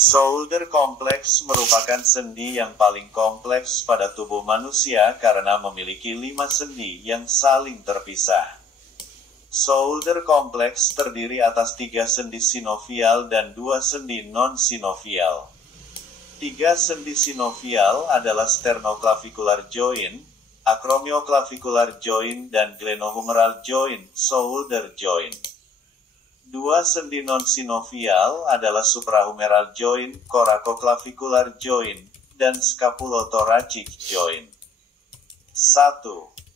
Shoulder kompleks merupakan sendi yang paling kompleks pada tubuh manusia karena memiliki 5 sendi yang saling terpisah. Shoulder kompleks terdiri atas 3 sendi sinovial dan 2 sendi non-sinovial. 3 sendi sinovial adalah sternoclavicular joint, acromioclavicular joint, dan glenohumeral joint, shoulder joint. 2 sendi non-sinovial adalah suprahumeral joint, coracoclavicular joint, dan scapulothoracic joint. 1.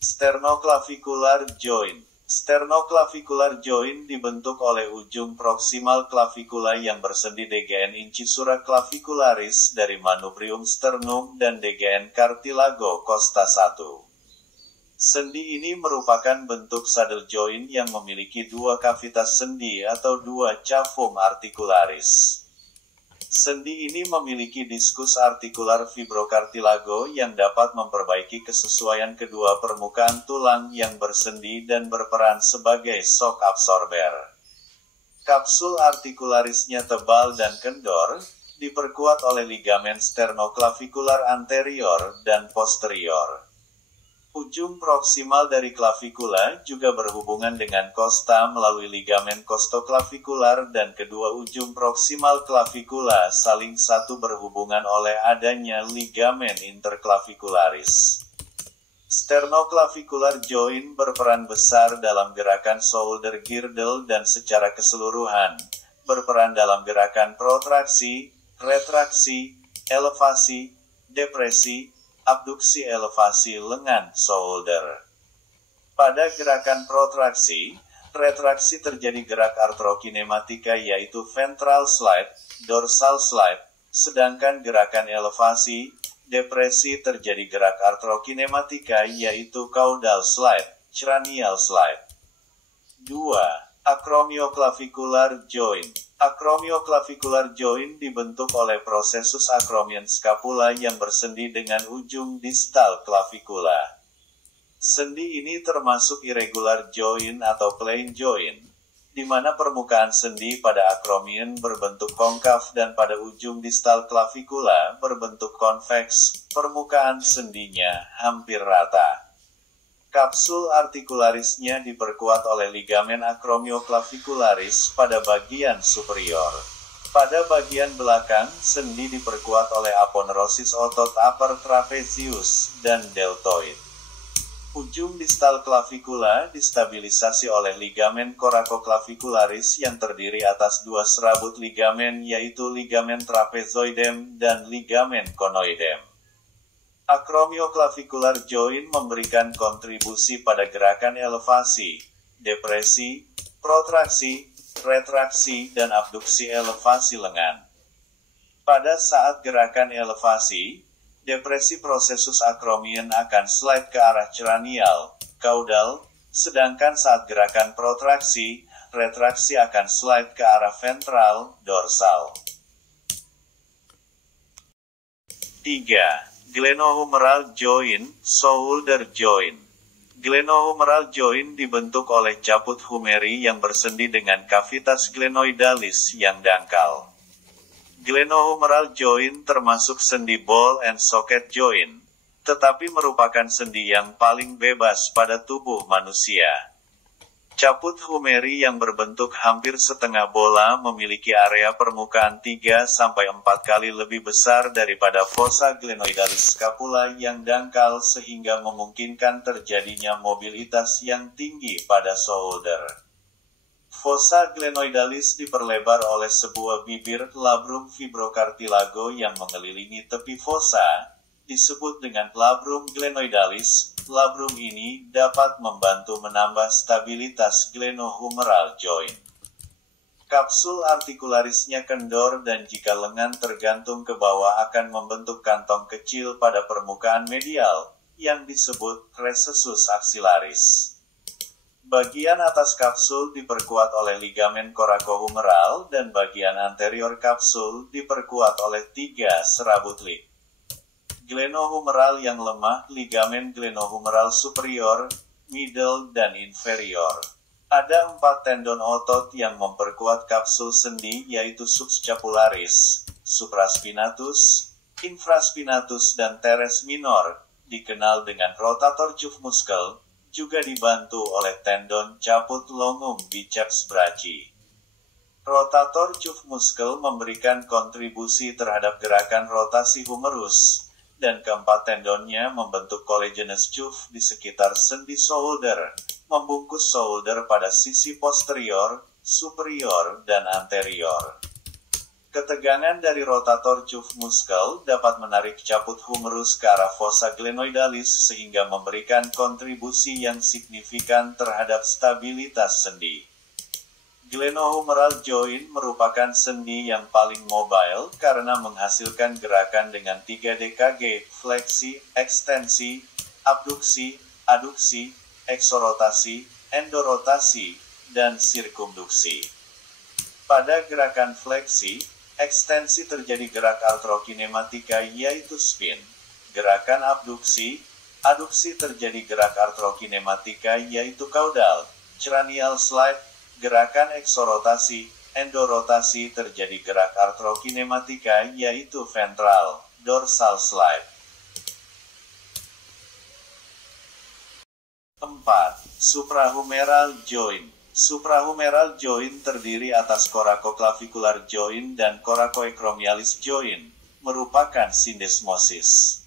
Sternoclavicular joint. Sternoclavicular joint dibentuk oleh ujung proksimal clavicula yang bersendi DGN incisura clavicularis dari manubrium sternum dan DGN cartilago costa 1. Sendi ini merupakan bentuk saddle joint yang memiliki 2 kavitas sendi atau 2 cavum articularis. Sendi ini memiliki diskus artikular fibrocartilago yang dapat memperbaiki kesesuaian kedua permukaan tulang yang bersendi dan berperan sebagai shock absorber. Kapsul artikularisnya tebal dan kendor, diperkuat oleh ligamen sternoclavicular anterior dan posterior. Ujung proksimal dari klavikula juga berhubungan dengan kosta melalui ligamen kostoclavikular dan kedua ujung proksimal klavikula saling satu berhubungan oleh adanya ligamen interclavicularis. Sternoclavicular joint berperan besar dalam gerakan shoulder girdle dan secara keseluruhan, berperan dalam gerakan protraksi, retraksi, elevasi, depresi, abduksi elevasi lengan shoulder. Pada gerakan protraksi, retraksi terjadi gerak artrokinematika yaitu ventral slide, dorsal slide, sedangkan gerakan elevasi, depresi terjadi gerak artrokinematika yaitu caudal slide, cranial slide. 2. Acromioclavicular joint. Acromioclavicular joint dibentuk oleh prosesus acromion scapula yang bersendi dengan ujung distal clavicula. Sendi ini termasuk irregular joint atau plain joint, di mana permukaan sendi pada acromion berbentuk konkav dan pada ujung distal clavicula berbentuk konveks, permukaan sendinya hampir rata. Kapsul artikularisnya diperkuat oleh ligamen acromioclavicularis pada bagian superior. Pada bagian belakang, sendi diperkuat oleh aponeurosis otot upper trapezius dan deltoid. Ujung distal clavicula distabilisasi oleh ligamen coracoclavicularis yang terdiri atas 2 serabut ligamen yaitu ligamen trapezoidem dan ligamen conoidem. Acromioclavicular joint memberikan kontribusi pada gerakan elevasi, depresi, protraksi, retraksi, dan abduksi elevasi lengan. Pada saat gerakan elevasi, depresi prosesus acromion akan slide ke arah cranial, caudal, sedangkan saat gerakan protraksi, retraksi akan slide ke arah ventral, dorsal. 3. Glenohumeral joint, shoulder joint. Glenohumeral joint dibentuk oleh caput humeri yang bersendi dengan kavitas glenoidalis yang dangkal. Glenohumeral joint termasuk sendi ball and socket joint, tetapi merupakan sendi yang paling bebas pada tubuh manusia. Caput humeri yang berbentuk hampir setengah bola memiliki area permukaan 3-4 kali lebih besar daripada fossa glenoidalis scapula yang dangkal sehingga memungkinkan terjadinya mobilitas yang tinggi pada shoulder. Fossa glenoidalis diperlebar oleh sebuah bibir labrum fibrocartilago yang mengelilingi tepi fossa, disebut dengan labrum glenoidalis. Labrum ini dapat membantu menambah stabilitas glenohumeral joint. Kapsul artikularisnya kendor dan jika lengan tergantung ke bawah akan membentuk kantong kecil pada permukaan medial, yang disebut recessus axillaris. Bagian atas kapsul diperkuat oleh ligamen coracohumeral dan bagian anterior kapsul diperkuat oleh 3 serabut lig. Glenohumeral yang lemah, ligamen glenohumeral superior, middle, dan inferior. Ada 4 tendon otot yang memperkuat kapsul sendi yaitu subscapularis, supraspinatus, infraspinatus dan teres minor, dikenal dengan rotator cuff muscle, juga dibantu oleh tendon caput longum biceps brachii. Rotator cuff muscle memberikan kontribusi terhadap gerakan rotasi humerus, dan keempat tendonnya membentuk collagenous cuff di sekitar sendi shoulder, membungkus shoulder pada sisi posterior, superior, dan anterior. Ketegangan dari rotator cuff muscle dapat menarik caput humerus ke arah fossa glenoidalis sehingga memberikan kontribusi yang signifikan terhadap stabilitas sendi. Glenohumeral joint merupakan sendi yang paling mobile karena menghasilkan gerakan dengan 3 DKG, fleksi, ekstensi, abduksi, aduksi, eksorotasi, endorotasi, dan sirkumduksi. Pada gerakan fleksi, ekstensi terjadi gerak artrokinematika yaitu spin. Gerakan abduksi, aduksi terjadi gerak artrokinematika yaitu caudal, cranial slide. Gerakan eksorotasi, endorotasi terjadi gerak artrokinematika yaitu ventral, dorsal slide. 4. Suprahumeral joint. Suprahumeral joint terdiri atas coracoclavicular joint dan coracoacromialis joint, merupakan syndesmosis.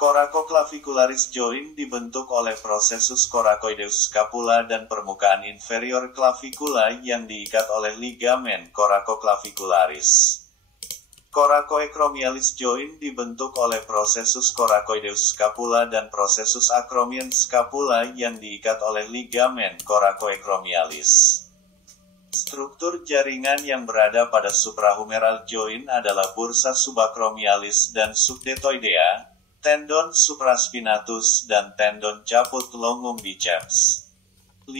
Coracoclavicularis joint dibentuk oleh processus coracoideus scapula dan permukaan inferior clavicula yang diikat oleh ligamen coracoclavicularis. Coracoacromialis joint dibentuk oleh processus coracoideus scapula dan processus acromion scapula yang diikat oleh ligamen coracoacromialis. Struktur jaringan yang berada pada suprahumeral joint adalah bursa subacromialis dan subdetoidea, tendon supraspinatus dan tendon caput longum biceps. 5.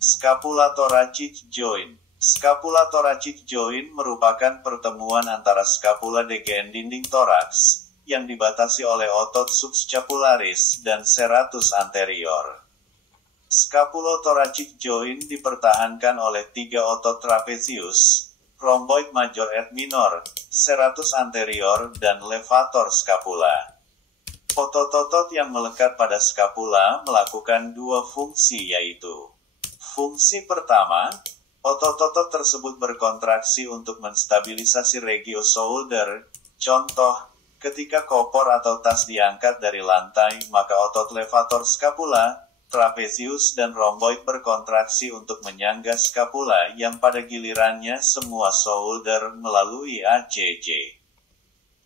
Scapula-thoracic joint. Scapula-thoracic joint merupakan pertemuan antara scapula DGN dinding toraks, yang dibatasi oleh otot subscapularis dan serratus anterior. Scapulothoracic joint dipertahankan oleh 3 otot trapezius, rhomboid major et minor, serratus anterior, dan levator scapula. Otot-otot yang melekat pada skapula melakukan 2 fungsi yaitu: fungsi pertama, otot-otot tersebut berkontraksi untuk menstabilisasi regio shoulder. Contoh, ketika kopor atau tas diangkat dari lantai, maka otot levator scapula, trapezius dan rhomboid berkontraksi untuk menyangga skapula yang pada gilirannya semua shoulder melalui ACC.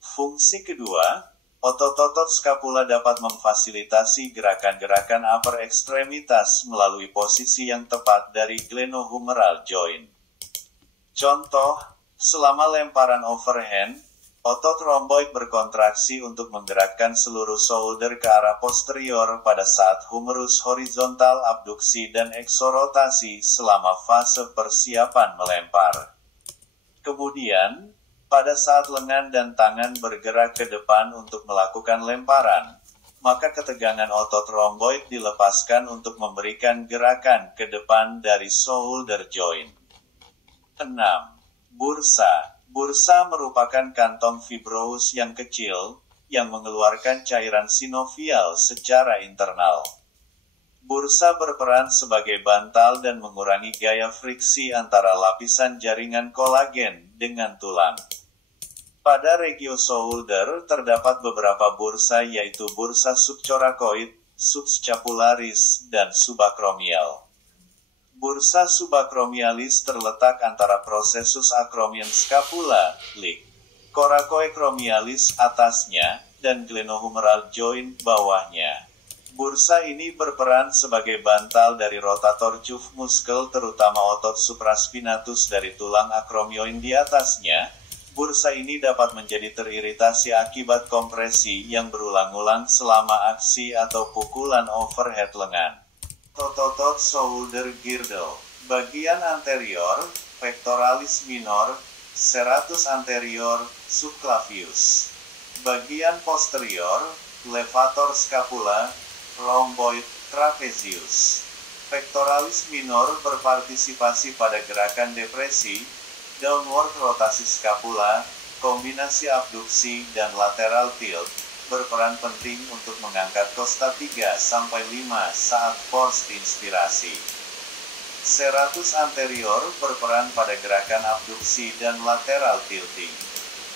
Fungsi kedua, otot-otot skapula dapat memfasilitasi gerakan-gerakan upper ekstremitas melalui posisi yang tepat dari glenohumeral joint. Contoh, selama lemparan overhand, otot rhomboid berkontraksi untuk menggerakkan seluruh shoulder ke arah posterior pada saat humerus horizontal abduksi dan eksorotasi selama fase persiapan melempar. Kemudian, pada saat lengan dan tangan bergerak ke depan untuk melakukan lemparan, maka ketegangan otot rhomboid dilepaskan untuk memberikan gerakan ke depan dari shoulder joint. 6. Bursa. Bursa merupakan kantong fibrous yang kecil, yang mengeluarkan cairan sinovial secara internal. Bursa berperan sebagai bantal dan mengurangi gaya friksi antara lapisan jaringan kolagen dengan tulang. Pada regio shoulder terdapat beberapa bursa yaitu bursa subcoracoid, subscapularis, dan subacromial. Bursa subacromialis terletak antara processus acromion scapula, LIC, coracoacromialis atasnya, dan glenohumeral joint bawahnya. Bursa ini berperan sebagai bantal dari rotator cuff muscle terutama otot supraspinatus dari tulang acromioid di atasnya. Bursa ini dapat menjadi teriritasi akibat kompresi yang berulang-ulang selama aksi atau pukulan overhead lengan. Otot shoulder girdle. Bagian anterior, pectoralis minor, serratus anterior, subclavius. Bagian posterior, levator scapula, rhomboid, trapezius. Pectoralis minor berpartisipasi pada gerakan depresi, downward rotasi skapula, Kombinasi abduksi dan lateral tilt berperan penting untuk mengangkat kosta 3-5 saat forced inspirasi. Serratus anterior berperan pada gerakan abduksi dan lateral tilting.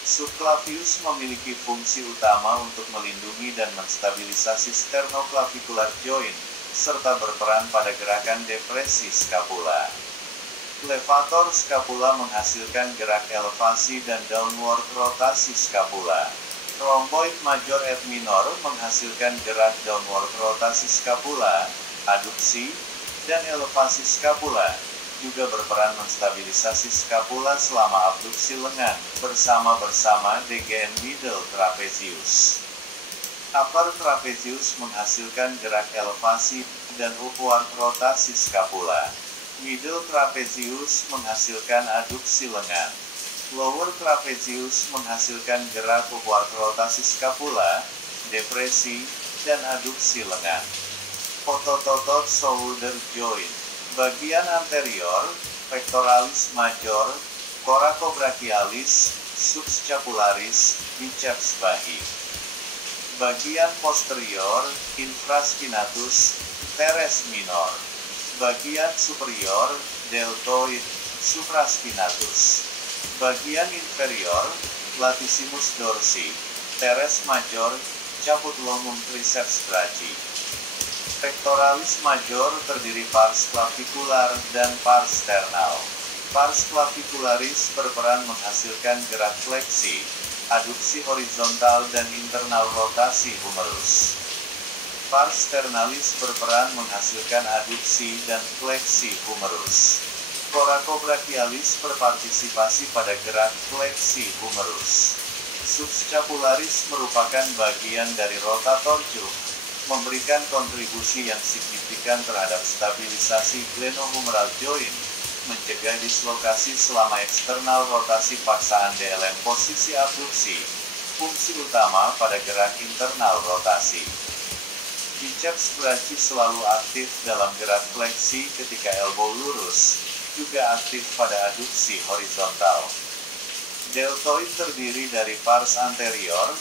Subclavius memiliki fungsi utama untuk melindungi dan menstabilisasi sternoclavicular joint, serta berperan pada gerakan depresi skapula. Levator skapula menghasilkan gerak elevasi dan downward rotasi skapula. Rhomboid major et minor menghasilkan gerak downward rotasi skapula, aduksi, dan elevasi skapula. Juga berperan menstabilisasi skapula selama abduksi lengan, bersama-bersama DGN middle trapezius. Upper trapezius menghasilkan gerak elevasi dan upward rotasi skapula. Middle trapezius menghasilkan aduksi lengan. Lower trapezius menghasilkan gerak upward rotasi skapula, depresi, dan aduksi lengan. Otot-otot shoulder joint. Bagian anterior, pectoralis major, coracobrachialis, subscapularis, biceps bahi. Bagian posterior, infraspinatus, teres minor. Bagian superior, deltoid, supraspinatus. Bagian inferior, latissimus dorsi, teres major, caput longum triceps brachii. Pectoralis major terdiri pars clavicularis dan pars sternal. Pars clavicularis berperan menghasilkan gerak fleksi, aduksi horizontal dan internal rotasi humerus. Pars sternalis berperan menghasilkan aduksi dan fleksi humerus. Coracobrachialis berpartisipasi pada gerak fleksi humerus. Subscapularis merupakan bagian dari rotator cuff, memberikan kontribusi yang signifikan terhadap stabilisasi glenohumeral joint, mencegah dislokasi selama eksternal rotasi paksaan DLM posisi abduksi, fungsi utama pada gerak internal rotasi. Biceps brachii selalu aktif dalam gerak fleksi ketika elbow lurus, juga aktif pada aduksi horizontal. Deltoid terdiri dari pars anterior,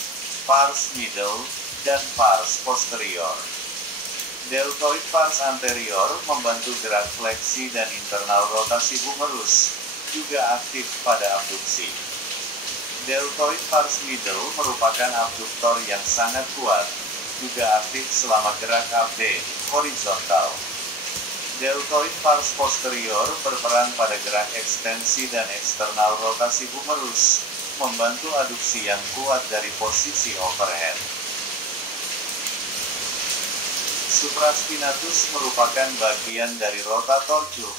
pars middle, dan pars posterior. Deltoid pars anterior membantu gerak fleksi dan internal rotasi humerus, juga aktif pada abduksi. Deltoid pars middle merupakan abduktor yang sangat kuat, juga aktif selama gerak abd horizontal. Deltoid pars posterior berperan pada gerak ekstensi dan eksternal rotasi humerus, membantu aduksi yang kuat dari posisi overhead. Supraspinatus merupakan bagian dari rotator cuff,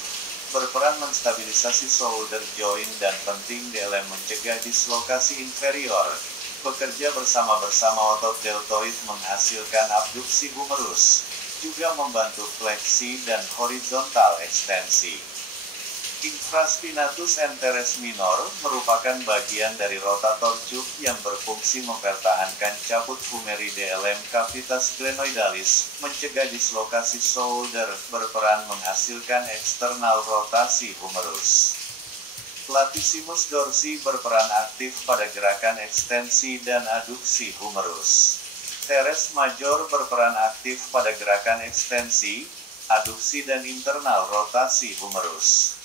berperan menstabilisasi shoulder joint dan penting dalam mencegah dislokasi inferior. Bekerja bersama-sama otot deltoid menghasilkan abduksi humerus, juga membantu fleksi dan horizontal ekstensi. Infraspinatus teres minor merupakan bagian dari rotator cuff yang berfungsi mempertahankan caput humeri DLM cavitas glenoidalis, mencegah dislokasi shoulder, berperan menghasilkan eksternal rotasi humerus. Latissimus dorsi berperan aktif pada gerakan ekstensi dan aduksi humerus. Teres major berperan aktif pada gerakan ekstensi, aduksi dan internal rotasi humerus.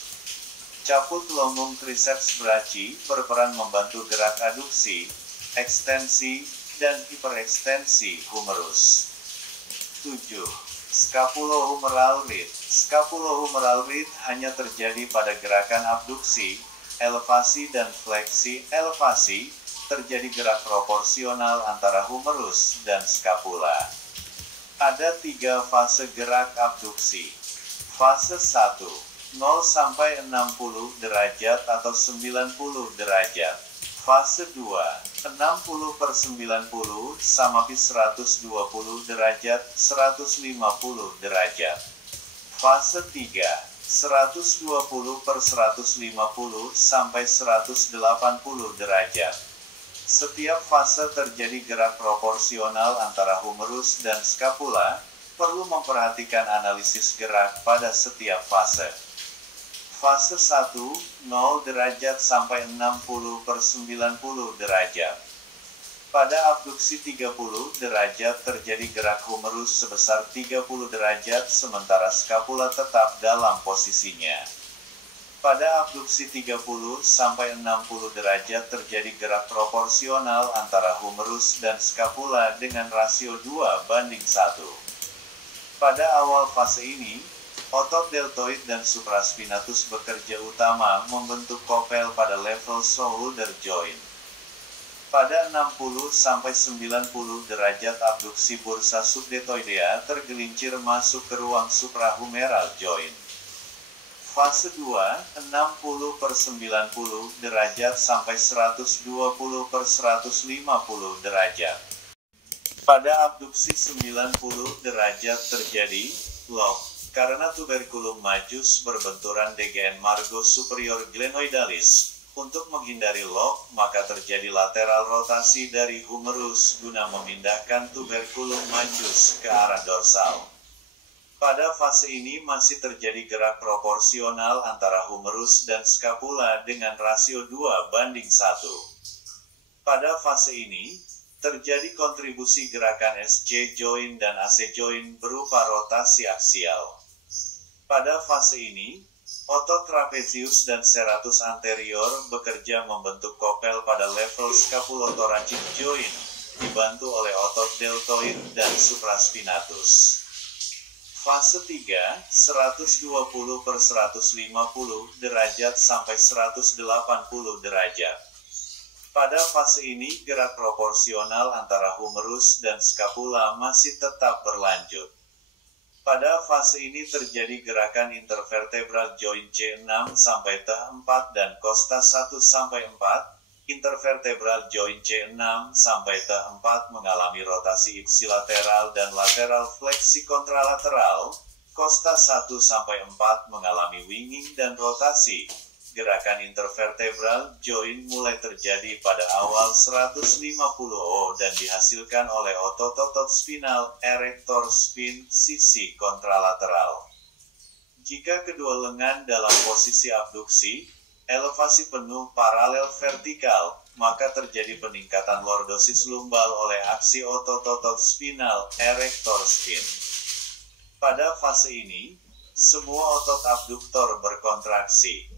Caput longum triceps brachii berperan membantu gerak aduksi, ekstensi, dan hiperekstensi humerus. 7. Scapulohumeral rate. Scapulohumeral rate hanya terjadi pada gerakan abduksi, elevasi dan fleksi. Elevasi, terjadi gerak proporsional antara humerus dan skapula. Ada 3 fase gerak abduksi. Fase 1, 0 sampai 60 derajat atau 90 derajat. Fase 2, 60/90 sama 120 derajat, 150 derajat. Fase 3, 120/150 sampai 180 derajat. Setiap fase terjadi gerak proporsional antara humerus dan skapula, perlu memperhatikan analisis gerak pada setiap fase. Fase 1, 0 derajat sampai 60/90 derajat. Pada abduksi 30 derajat terjadi gerak humerus sebesar 30 derajat sementara skapula tetap dalam posisinya. Pada abduksi 30-60 derajat terjadi gerak proporsional antara humerus dan skapula dengan rasio 2:1. Pada awal fase ini, otot deltoid dan supraspinatus bekerja utama membentuk kopel pada level shoulder joint. Pada 60-90 derajat abduksi bursa subdeltoidea tergelincir masuk ke ruang suprahumeral joint. Fase 2, 60/90 derajat sampai 120/150 derajat. Pada abduksi 90 derajat terjadi lock, karena tuberculum majus berbenturan DGN margo superior glenoidalis. Untuk menghindari lock, maka terjadi lateral rotasi dari humerus guna memindahkan tuberculum majus ke arah dorsal. Pada fase ini masih terjadi gerak proporsional antara humerus dan skapula dengan rasio 2:1. Pada fase ini, terjadi kontribusi gerakan SC joint dan AC joint berupa rotasi aksial. Pada fase ini, otot trapezius dan serratus anterior bekerja membentuk kopel pada level scapulothoracic joint, dibantu oleh otot deltoid dan supraspinatus. Fase 3, 120/150 derajat sampai 180 derajat. Pada fase ini gerak proporsional antara humerus dan skapula masih tetap berlanjut. Pada fase ini terjadi gerakan intervertebral joint C6 sampai T4 dan costa 1 sampai 4. Intervertebral joint C6 sampai T4 mengalami rotasi ipsilateral dan lateral fleksi kontralateral. Costa 1 sampai 4 mengalami winging dan rotasi. Gerakan intervertebral joint mulai terjadi pada awal 150O dan dihasilkan oleh otot-otot spinal, erector spin, sisi kontralateral. Jika kedua lengan dalam posisi abduksi, elevasi penuh paralel vertikal, maka terjadi peningkatan lordosis lumbal oleh aksi otot-otot spinal, erector spin. Pada fase ini, semua otot abduktor berkontraksi.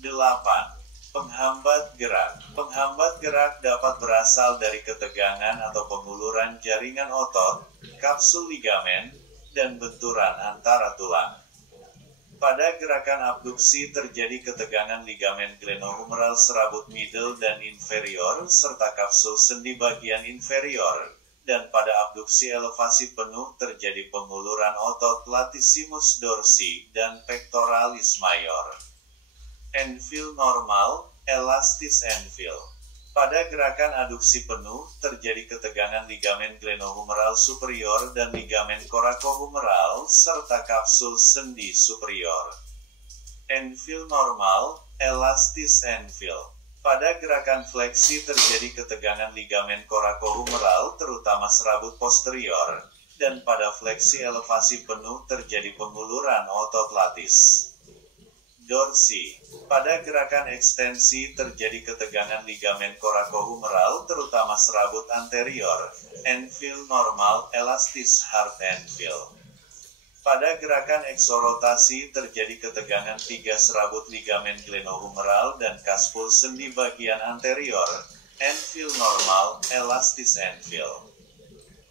8. Penghambat gerak. Penghambat gerak dapat berasal dari ketegangan atau penguluran jaringan otot, kapsul ligamen, dan benturan antara tulang. Pada gerakan abduksi terjadi ketegangan ligamen glenohumeral serabut middle dan inferior, serta kapsul sendi bagian inferior, dan pada abduksi elevasi penuh terjadi penguluran otot latissimus dorsi dan pectoralis major. Enfield normal, elastis enfield. Pada gerakan aduksi penuh, terjadi ketegangan ligamen glenohumeral superior dan ligamen coracohumeral, serta kapsul sendi superior. Enfield normal, elastis enfield. Pada gerakan fleksi terjadi ketegangan ligamen coracohumeral terutama serabut posterior, dan pada fleksi elevasi penuh terjadi penguluran otot latis. Dorsi. Pada gerakan ekstensi terjadi ketegangan ligamen coracohumeral terutama serabut anterior, enfield normal, elastis hard enfield. Pada gerakan eksorotasi terjadi ketegangan tiga serabut ligamen glenohumeral dan kaspul sendi bagian anterior, enfield normal, elastis enfield.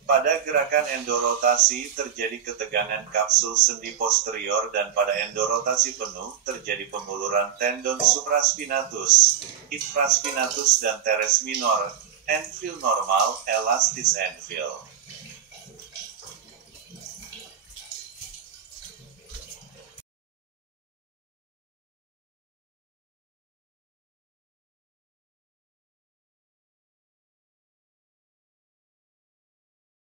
Pada gerakan endorotasi terjadi ketegangan kapsul sendi posterior dan pada endorotasi penuh terjadi penguluran tendon supraspinatus, infraspinatus dan teres minor, enfield normal, elastis enfield.